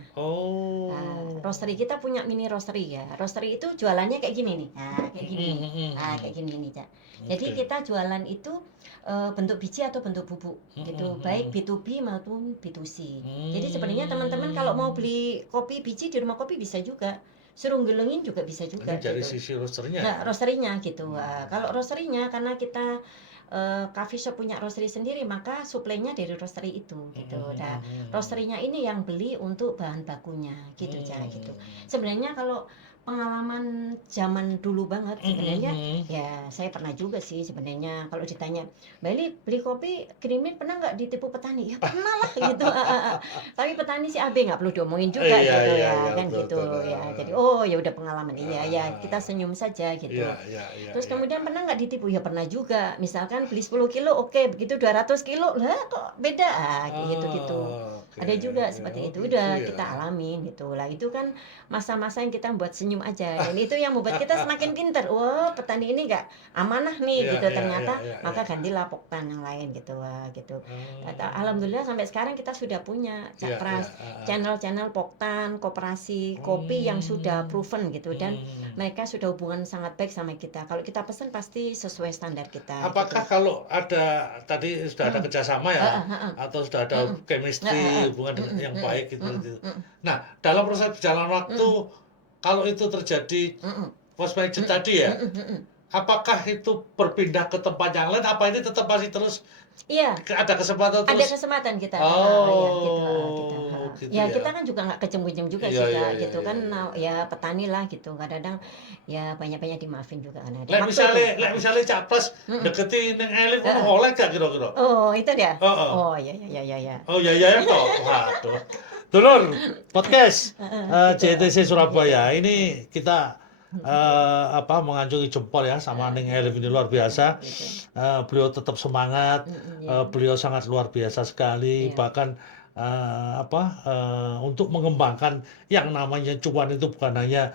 Nah, Oh. roastery kita punya mini roastery ya. Roastery itu jualannya kayak gini nih. Nah, kayak gini nih. Mhm, Nah, mhm. kayak gini nih, Cak. Jadi Oke. kita jualan itu bentuk biji atau bentuk bubuk gitu, Mhm, baik mhm. B2B maupun B2C. Jadi sebenarnya teman-teman kalau mau Hmm. beli kopi biji di rumah kopi bisa juga, suruh gelengin juga bisa Ini juga dari gitu. sisi roasternya ya? Nah, roastery-nya gitu. Kalau roastery-nya karena kita coffee shop punya roastery sendiri, maka suplainya dari roastery itu gitu. Mhm, Nah, mhm. roastery-nya ini yang beli untuk bahan bakunya gitu, Cak, gitu. Sebenarnya kalau pengalaman zaman dulu banget sebenarnya Mhm. ya saya pernah juga sih sebenarnya kalau ditanya, "Mbak Eli beli kopi kirimin pernah nggak ditipu petani?" Ya pernah lah gitu. Tapi petani si AB nggak perlu diomongin juga Iya, gitu iya, ya iya, kan betul, gitu betul. ya. Jadi oh ya udah pengalaman iya ya kita Ah, senyum saja gitu. iya, iya, iya, Terus iya. kemudian pernah nggak ditipu? Ya pernah juga. Misalkan beli 10 kilo oke, begitu 200 kilo lah kok beda kayak gitu-gitu. Oh, oke, Ada juga oke. seperti Oh, itu, gitu udah ya. kita alamin gitu lah. Itu kan masa-masa yang kita buat senyum aja dan itu yang membuat kita semakin pinter. Wah, petani ini nggak amanah nih Iya, gitu iya, iya, ternyata, iya, iya. maka gantilah poktan yang lain gitu wah gitu. Oh. Alhamdulillah sampai sekarang kita sudah punya Iya, Cak iya, Pras heeh. channel-channel poktan, koperasi kopi yang sudah Hmm. proven gitu dan Hmm. mereka sudah hubungan sangat baik sama kita. Kalau kita pesan pasti sesuai standar kita Apakah gitu. kalau ada tadi sudah ada Mm-mm. kerjasama ya, Heeh, heeh. atau sudah ada Mm-mm. Heeh, chemistry, heeh. hubungan dengan Mm-mm, yang mm-mm, baik gitu, mm-mm, seperti itu. mm-mm, Nah, dalam proses perjalanan waktu, mm-mm, kalau itu terjadi mm-mm, force major mm-mm, tadi ya, mm-mm, mm-mm. apakah itu berpindah ke tempat yang lain? Apa ini tetap masih terus Iya, ada kesempatan ada terus? kesempatan kita, ya gitu, kita, Oh, gitu ya kita ya. kan juga nggak kecem-kecem juga Iya, sih iya, Cak, iya, gitu iya, kan, iya. ya petani lah gitu, kadang-kadang ya banyak-banyak dimaafin juga kan ada Lek waktu itu. misale, lek misale capres Mm-mm, deketi ning Elif ngono heeh. oleh gak kira-kira? Oh itu dia? Heeh. Oh ya ya ya ya ya. Oh ya ya ya toh. Waduh. Dulur, podcast Gitu, JTC Surabaya. JTC. Ini kita mengacungi jempol ya sama Ning Elif ini luar biasa. Gitu. Beliau tetap semangat. Ya. Beliau sangat luar biasa sekali. Iya. Bahkan untuk mengembangkan yang namanya cuan itu bukan hanya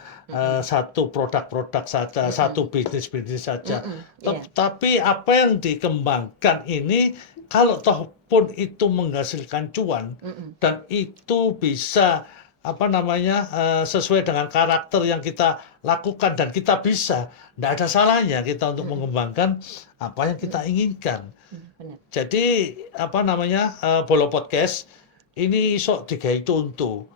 satu produk-produk saja, satu bisnis-bisnis saja. Iya. Tapi apa yang dikembangkan ini kalau toh pun itu menghasilkan cuan Mm-mm. dan itu bisa apa namanya sesuai dengan karakter yang kita lakukan dan kita bisa, tidak ada salahnya kita untuk mengembangkan apa yang kita inginkan. Benar. Jadi apa namanya Bolo Podcast ini sok digawe contoh.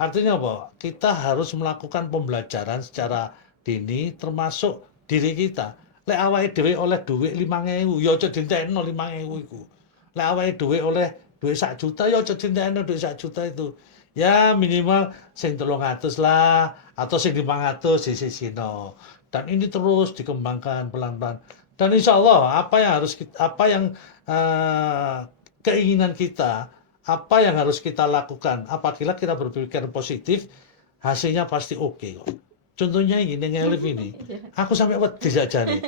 Artinya apa? Kita harus melakukan pembelajaran secara dini termasuk diri kita. Lek awake dhewe oleh dhuwit 5.000 ya aja dientekno 5.000 iku. Lek awake dhewe oleh dhuwit 1 juta ya aja dientekno dhuwit 1 juta itu. Ya minimal sing 300 lah atau sing 500 sisihno. Dan ini terus dikembangkan pelan-pelan. Dan insya Allah apa yang keinginan kita, apa yang harus kita lakukan apabila kita berpikir positif, hasilnya pasti oke kok. Contohnya ini Elif ini, aku sampai wedi saja nih.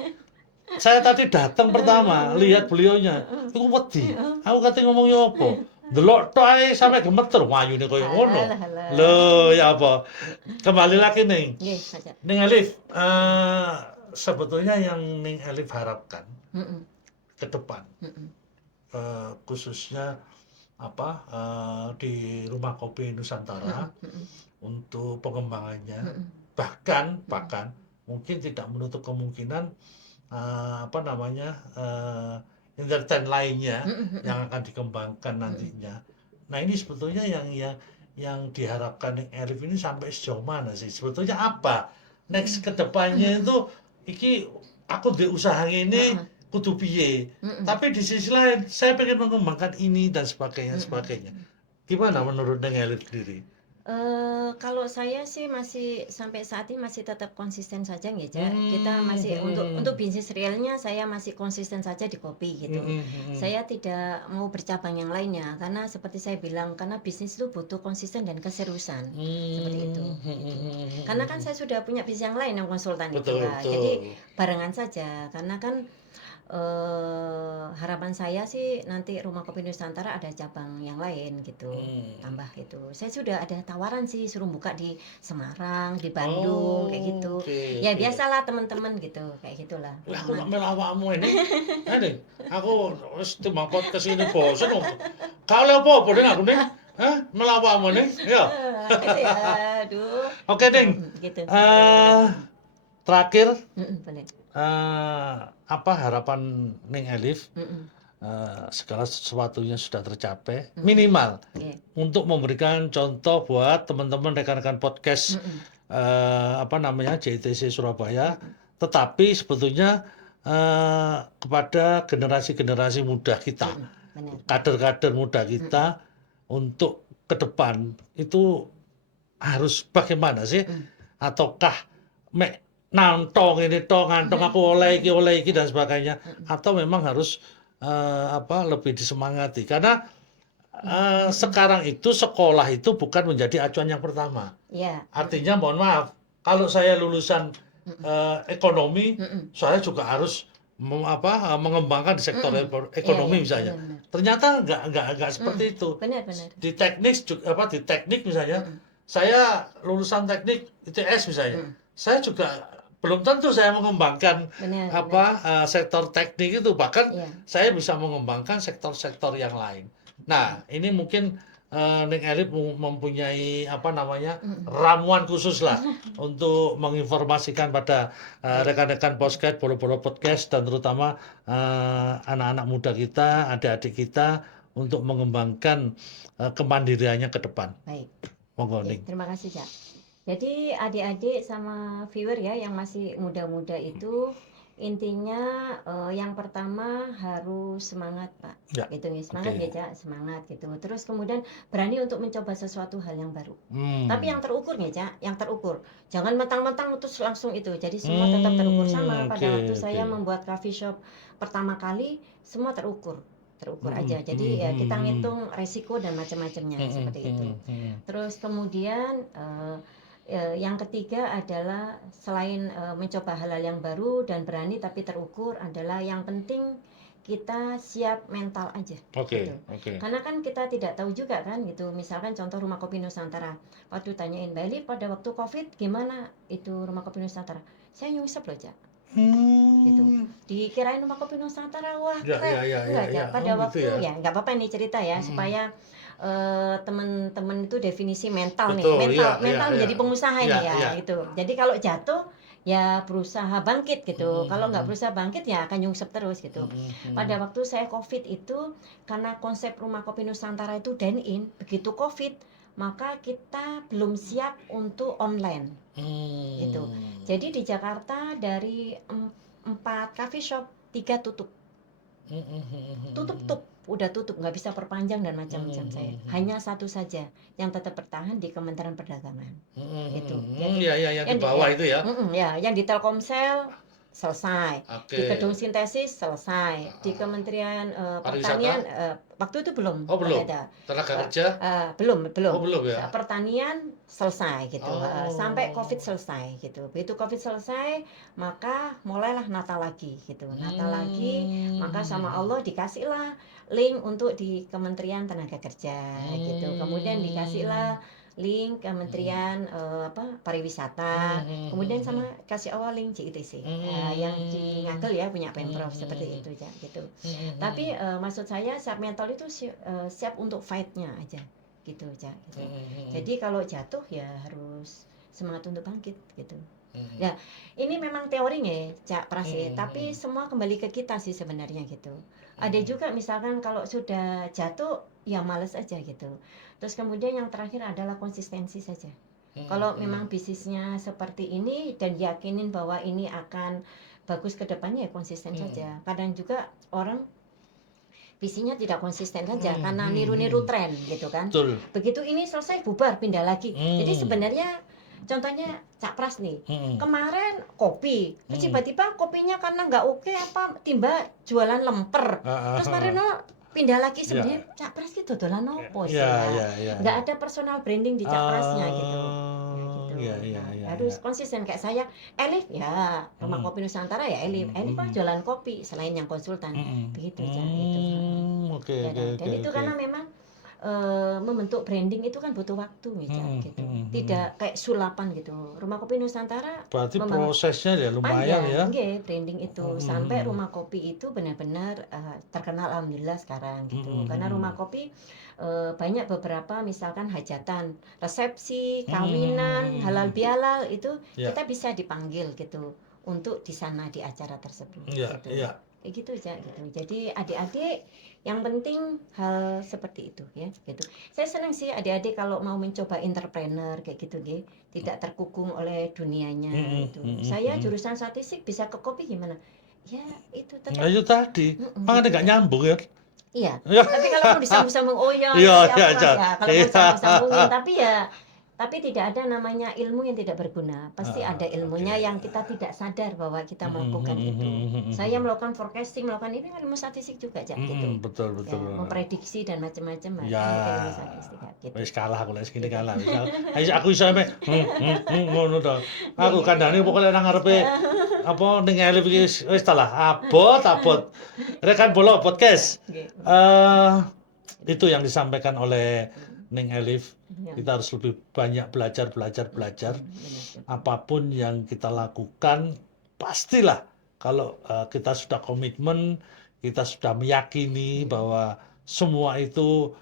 Saya tadi datang pertama lihat beliaunya, aku wedi. Aku kata ngomongnya apa? Delok tok ae sampai gemeter wayune koyo ngono. Lho ya apa? Kembali lagi nih. Nggih, Pak. Ning Elif, sebetulnya yang Ning Elif harapkan ke depan, khususnya apa di Rumah Kopi Nusantara untuk pengembangannya, bahkan mungkin tidak menutup kemungkinan apa namanya entertain lainnya yang akan dikembangkan nantinya. Nah ini sebetulnya yang diharapkan Elif ini sampai sejauh mana sih? Sebetulnya apa next kedepannya itu? Iki aku di usaha ini kudu piye. Tapi di sisi lain saya pengen mengembangkan ini dan sebagainya. Gimana menurut Neng Elif sendiri? Kalau saya sih masih sampai saat ini masih tetap konsisten saja nggih, Cak. Kita masih untuk bisnis realnya saya masih konsisten saja di kopi gitu. Saya tidak mau bercabang yang lainnya karena seperti saya bilang karena bisnis itu butuh konsisten dan keseriusan. Seperti itu. Karena kan saya sudah punya bisnis yang lain yang konsultan itu lah. Jadi barengan saja karena kan harapan saya sih nanti Rumah Kopi Nusantara ada cabang yang lain gitu, tambah itu. Saya sudah ada tawaran sih suruh buka di Semarang, di Bandung, kayak gitu. Ya biasalah teman-teman gitu, kayak gitulah. Lah aku nak melu awakmu ini. Aku wis timbang podcast ini bosen. Kau le apa ning aku ning? Hah? Melu awakmu ning? Ya. Aduh. Oke, Ning. Gitu. Terakhir Boleh. apa harapan Ning Elif segala sesuatunya sudah tercapai minimal untuk memberikan contoh buat teman-teman rekan-rekan podcast apa namanya JTC Surabaya, tetapi sebetulnya kepada generasi-generasi muda kita, kader-kader muda kita untuk ke depan itu harus bagaimana sih? Ataukah nantong ini ngantong aku oleh iki dan sebagainya, atau memang harus lebih disemangati karena sekarang itu sekolah itu bukan menjadi acuan yang pertama. Artinya mohon maaf kalau saya lulusan ekonomi, saya juga harus mengembangkan di sektor ekonomi misalnya. Ternyata enggak seperti itu. Di teknik misalnya, saya lulusan teknik ITS misalnya, saya juga belum tentu saya mengembangkan sektor teknik itu, bahkan saya bisa mengembangkan sektor-sektor yang lain. Nah, ini mungkin Ning Elif mempunyai ramuan khusus lah untuk menginformasikan pada rekan-rekan podcast, bolo-bolo podcast dan terutama anak-anak muda kita, adik-adik kita untuk mengembangkan kemandiriannya ke depan. Baik. Monggo, Ning. Terima kasih, Cak. Jadi adik-adik sama viewer ya yang masih muda-muda itu intinya yang pertama harus semangat, Pak. Gitu ya, semangat ya, Cak, semangat gitu. Terus kemudian berani untuk mencoba sesuatu hal yang baru. Tapi yang terukur ya, Cak, yang terukur. Jangan mentang-mentang terus langsung itu. Jadi semua tetap terukur sama. Pada waktu saya membuat coffee shop pertama kali semua terukur aja. Jadi ya kita ngitung resiko dan macam-macamnya seperti itu. Terus kemudian yang ketiga adalah selain mencoba hal-hal yang baru dan berani tapi terukur adalah yang penting kita siap mental aja. Gitu. Karena kan kita tidak tahu juga kan gitu. Misalkan contoh Rumah Kopi Nusantara. Waktu tanyain Mbak Elif pada waktu Covid gimana itu Rumah Kopi Nusantara? Saya nyungsep loh, Cak. Gitu. Dikirain Rumah Kopi Nusantara wah keren. Enggak, Cak. Pada waktu ya enggak apa-apa ini cerita ya supaya teman-teman itu definisi mental nih, Betul, iya, mental iya, menjadi iya. pengusaha Iya, ini ya iya. gitu. Jadi kalau jatuh ya berusaha bangkit gitu. Kalau nggak Mhm. berusaha bangkit ya akan nyungsep terus gitu. Pada waktu saya COVID itu, karena konsep Rumah Kopi Nusantara itu dine in, begitu COVID maka kita belum siap untuk online gitu. Jadi di Jakarta dari 4 coffee shop 3 tutup. Udah tutup, nggak bisa perpanjang dan macam-macam saya. Hanya satu saja yang tetap bertahan di Kementerian Perdagangan. Gitu. Jadi Iya, iya, yang di yang bawah itu ya. yang di Telkomsel selesai, di Oke. Gedung Sintesis selesai, di Kementerian Pariwisata? Pertanian waktu itu belum Oh, belum. ada. Tenaga Eh, kerja? belum. Oh, belum ya. Pertanian selesai gitu. Sampai Oh. COVID selesai gitu. Begitu COVID selesai, maka mulailah Natal lagi gitu. Natal lagi, maka sama Allah dikasihlah link untuk di Kementerian Tenaga Kerja gitu. Kemudian dikasihlah link Kementerian Pariwisata. Kemudian sama kasih awal link CITC. Yang di Ngagel ya punya Pemprov seperti itu ya gitu. Tapi maksud saya siap mental itu siap untuk fight-nya aja gitu aja gitu. Jadi kalau jatuh ya harus semangat untuk bangkit gitu. Ya, ini memang teorinya Cak Pras ya, tapi semua kembali ke kita sih sebenarnya gitu. Ada juga misalkan kalau sudah jatuh ya males aja gitu. Terus kemudian yang terakhir adalah konsistensi saja. Kalau memang bisnisnya seperti ini dan yakinin bahwa ini akan bagus ke depannya ya konsisten saja. Kadang juga orang visinya tidak konsisten saja karena niru-niru tren gitu kan. Betul. Begitu ini selesai bubar pindah lagi. Jadi sebenarnya contohnya Cak Pras nih, kemarin kopi, terus tiba-tiba kopinya karena nggak oke apa timba jualan lemper, terus Marino pindah lagi. Sebenarnya Cak Pras gitu dodolan opo sih ya, nggak ada personal branding di Cak Prasnya gitu. Ya gitu. Harus konsisten kayak saya, Elif ya Rumah Kopi Nusantara ya Elif mah jualan kopi selain yang konsultan begitu Cak gitu. Oke, Dan itu karena memang membentuk branding itu kan butuh waktu ya gitu. Tidak kayak sulapan gitu. Rumah Kopi Nusantara berarti prosesnya ya lumayan ya. panjang, branding itu sampai Rumah Kopi itu benar-benar terkenal alhamdulillah sekarang gitu. Karena Rumah Kopi banyak beberapa misalkan hajatan, resepsi, kawinan, halal bihalal itu kita bisa dipanggil gitu untuk di sana di acara tersebut gitu. Kayak gitu aja gitu. Jadi adik-adik yang penting hal seperti itu ya gitu. Saya senang sih adik-adik kalau mau mencoba entrepreneur kayak gitu deh, tidak terkukung oleh dunianya itu. Saya jurusan statistik bisa ke kopi gimana? Ya itu tetap. Itu tadi, makanya nggak nyambung ya. Iya. Tapi kalau mau disambung-sambung, oh ya, kalau mau disambung-sambungin, tapi tidak ada namanya ilmu yang tidak berguna. Pasti ada ilmunya yang kita tidak sadar bahwa kita melakukan itu. Saya melakukan forecasting, melakukan ini kan ilmu statistik juga, Cak, gitu. Betul. Ya, memprediksi dan macam-macam Ya, ilmu statistik gitu. wis kalah aku lek segini kalah. Aku iso ame ngono to. Aku kandhane pokoke nang ngarepe apa ning Elif iki wis ta lah abot. Rekan Bola podcast. Itu yang disampaikan oleh Ning Elif. Kita harus lebih banyak belajar. Apapun yang kita lakukan, pastilah kalau kita sudah komitmen, kita sudah meyakini bahwa semua itu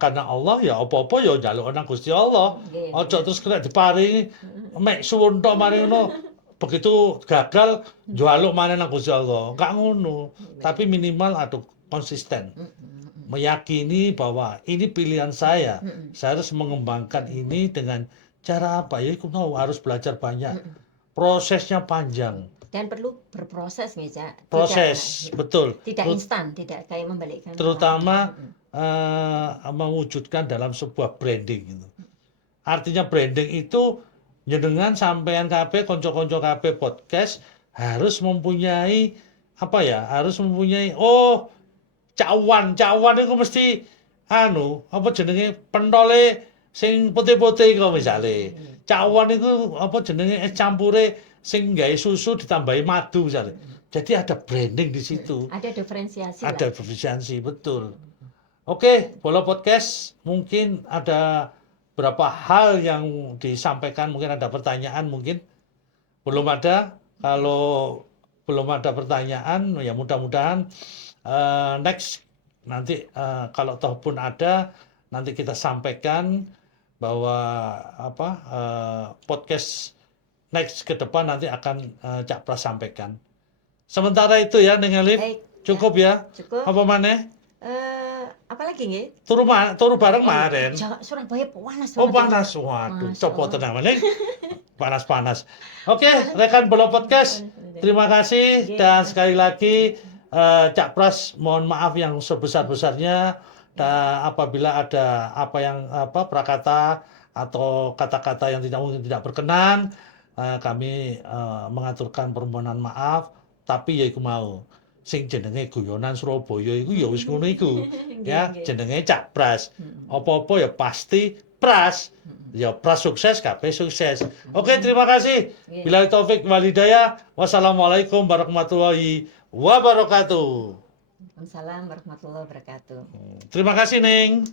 karena Allah ya apa-apa ya njaluk nang Gusti Allah. Ojo terus kena diparingi mek suwun tok mari ngono. Begitu gagal njaluk maneh nang Gusti Allah. Enggak ngono. Tapi minimal ada konsisten. Meyakini bahwa ini pilihan saya harus mengembangkan ini dengan cara apa ya, harus belajar banyak, prosesnya panjang dan perlu berproses nih Cak. Betul, tidak instan, tidak kayak membalikkan terutama mewujudkan dalam sebuah branding gitu. Artinya branding itu jenengan sampean kabeh konco-konco kabeh podcast harus mempunyai harus mempunyai cawan itu mesti apa jenenge pentole sing putih-putih kok misale. Cawan itu apa jenenge campure sing gawe susu ditambahi madu misale. Jadi ada branding di situ. Ada diferensiasi. Ada diferensiasi, betul. Oke, Bola Podcast mungkin ada berapa hal yang disampaikan, mungkin ada pertanyaan mungkin. Belum ada. Kalau belum ada pertanyaan ya mudah-mudahan next nanti kalau toh pun ada, nanti kita sampaikan bahwa podcast next ke depan nanti akan Cak Pras sampaikan. Sementara itu ya, Neng Elif, Baik, cukup ya. cukup. Apa maneh? Apalagi nggih? Turu bareng kemarin. Surabaya panas Oh banget. panas, waduh, Masya copot Allah. tenang maning. Panas-panas. Oke, rekan Bola Podcast, terima kasih dan sekali lagi Cak Pras mohon maaf yang sebesar-besarnya apabila ada prakata atau kata-kata yang mungkin tidak berkenan, kami mengaturkan permohonan maaf, tapi ya iku mau sing jenenge guyonan Surabaya iku ya wis ngono iku. Ya, jenenge Cak Pras. Apa-apa ya pasti Pras. Ya Pras sukses, kabeh sukses. Oke, terima kasih. Billahi taufik wal hidayah. Wassalamualaikum warahmatullahi wabarakatuh. Waalaikumsalam warahmatullahi wabarakatuh. Terima kasih, Neng.